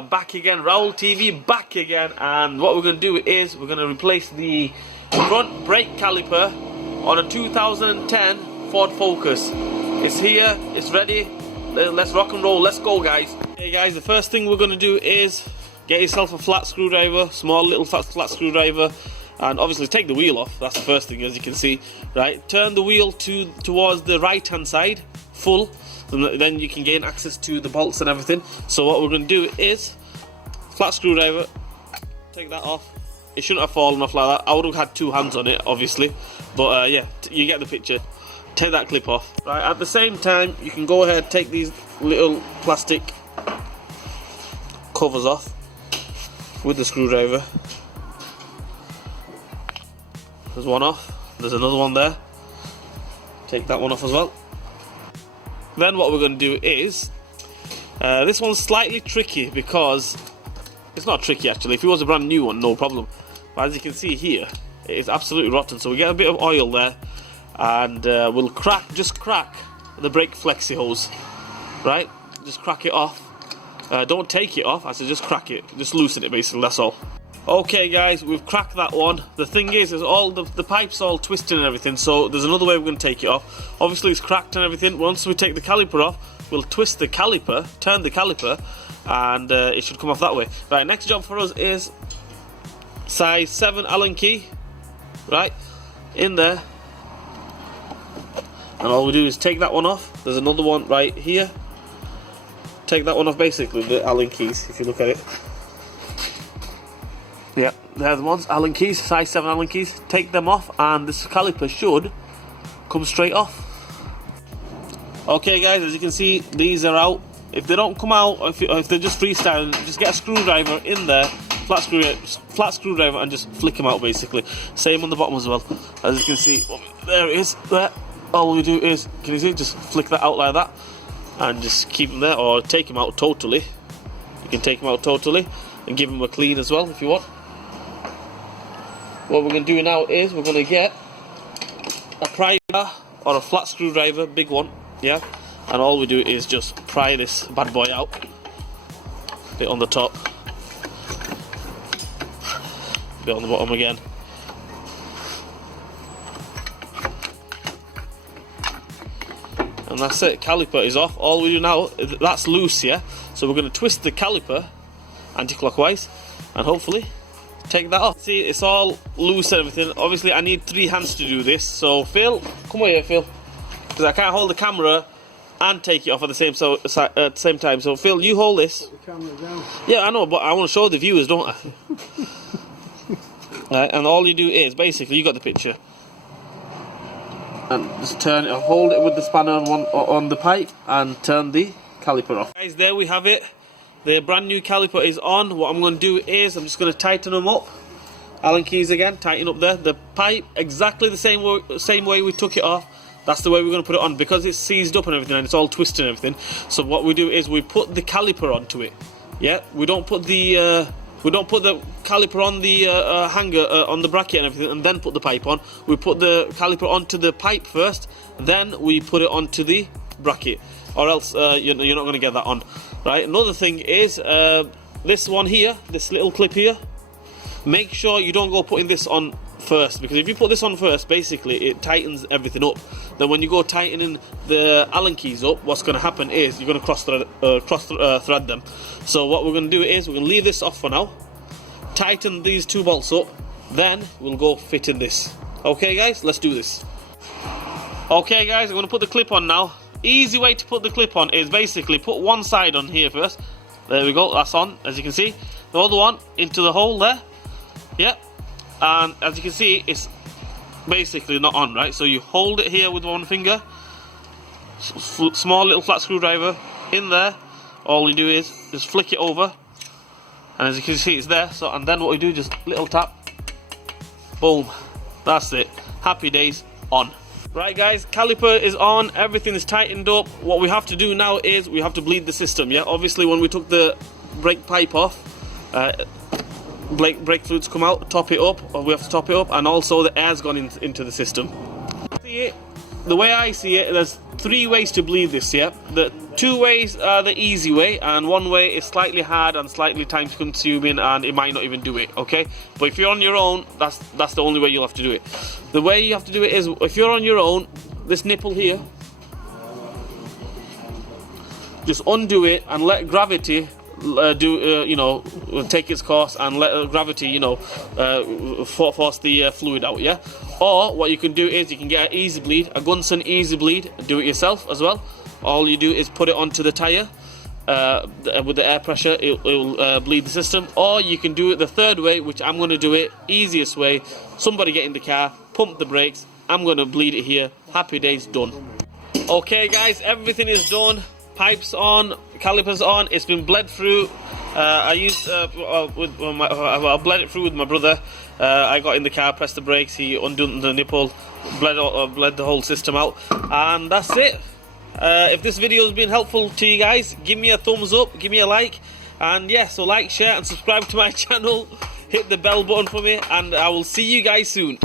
are back again. Raul TV back again, and what we're going to do is we're going to replace the front brake caliper on a 2010 Ford Focus. It's here, it's ready. Let's rock and roll. Let's go, guys. Okay guys, the first thing we're going to do is get yourself a flat screwdriver, small little flat screwdriver, and obviously take the wheel off. That's the first thing, as you can see. Right, turn the wheel towards the right hand side full, and then you can gain access to the bolts and everything. So what we're going to do is flat screwdriver, take that off. It shouldn't have fallen off like that. I would have had two hands on it, obviously, but yeah, you get the picture. Take that clip off. Right, at the same time, you can go ahead, take these little plastic covers off with the screwdriver. There's one off, there's another one there. Take that one off as well. Then what we're going to do is, this one's slightly tricky because, it's not tricky actually, if it was a brand new one, no problem. But as you can see here, it is absolutely rotten, so we get a bit of oil there, and we'll just crack the brake flexi hose, right? Just crack it off. Don't take it off, I said just crack it, just loosen it basically, that's all. Okay guys, we've cracked that one. The thing is all the pipe's all twisted and everything, so there's another way we're going to take it off. Obviously it's cracked and everything. Once we take the caliper off, we'll twist the caliper, turn the caliper, and it should come off that way. Right, next job for us is size 7 Allen key, right, in there. And all we do is take that one off. There's another one right here. Take that one off, basically, the Allen keys, if you look at it. Yeah, they're the ones, Allen keys, size 7 Allen keys. Take them off and this caliper should come straight off. Okay guys, as you can see, these are out. If they don't come out, or if they're just freestyle, just get a screwdriver in there, flat screwdriver, and just flick them out basically. Same on the bottom as well. As you can see, there it is, there. All we do is, can you see, just flick that out like that, and just keep them there, or take them out totally. You can take them out totally, and give them a clean as well if you want. What we're going to do now is we're going to get a pry bar or a flat screwdriver, big one, yeah, and all we do is just pry this bad boy out, bit on the top, bit on the bottom again. And that's it, caliper is off. All we do now, that's loose, yeah, so we're going to twist the caliper anti-clockwise and hopefully take that off. See, it's all loose and everything. Obviously I need 3 hands to do this, so Phil, come here Phil, because I can't hold the camera and take it off at the same time. So Phil, you hold this. Put the camera down. Yeah, I know, but I want to show the viewers, don't I? Right, and all you do is basically, you got the picture, and just turn it, hold it with the spanner on the pipe and turn the caliper off. Guys, there we have it. The brand new caliper is on. What I'm going to do is I'm just going to tighten them up. Allen keys again, tighten up there. The pipe exactly the same way we took it off. That's the way we're going to put it on, because it's seized up and everything and it's all twisted and everything. So what we do is we put the caliper onto it. Yeah, we don't put the caliper on the hanger on the bracket and everything, and then put the pipe on. We put the caliper onto the pipe first, then we put it onto the bracket, or else you're not going to get that on. Right. Another thing is this one here, this little clip here. Make sure you don't go putting this on first, because if you put this on first, basically it tightens everything up. Then when you go tightening the Allen keys up, what's going to happen is you're going to cross thread them. So what we're going to do is we're going to leave this off for now, tighten these 2 bolts up, then we'll go fit in this. Okay guys, let's do this. Okay guys, I'm going to put the clip on now. Easy way to put the clip on is basically put one side on here first. There we go, that's on, as you can see. The other one into the hole there. Yep. And as you can see, it's basically not on, right? So you hold it here with one finger, small little flat screwdriver in there. All you do is just flick it over, and as you can see, it's there. So, and then what we do, just little tap, boom, that's it. Happy days, on. Right guys, caliper is on, everything is tightened up. What we have to do now is we have to bleed the system, yeah? Obviously when we took the brake pipe off, brake fluids come out, top it up, or we have to top it up, and also the air's gone into the system. See it, the way I see it, there's three ways to bleed this, yeah? The two ways are the easy way, and one way is slightly hard and slightly time consuming, and it might not even do it, okay? But if you're on your own, that's the only way you'll have to do it. The way you have to do it is, if you're on your own, this nipple here, just undo it and let gravity take its course, and let gravity, force the fluid out, yeah? Or what you can do is you can get an easy bleed, a Gunson easy bleed, do it yourself as well. All you do is put it onto the tyre, with the air pressure, it will bleed the system. Or you can do it the third way, which I'm going to do it, easiest way. Somebody get in the car, pump the brakes, I'm going to bleed it here, happy days, done. Okay guys, everything is done. Pipes on, calipers on, it's been bled through. I bled it through with my brother. I got in the car, pressed the brakes, he undone the nipple, bled the whole system out, and that's it. If this video has been helpful to you guys, give me a thumbs up, give me a like, and yeah, so like, share and subscribe to my channel, hit the bell button for me, and I will see you guys soon.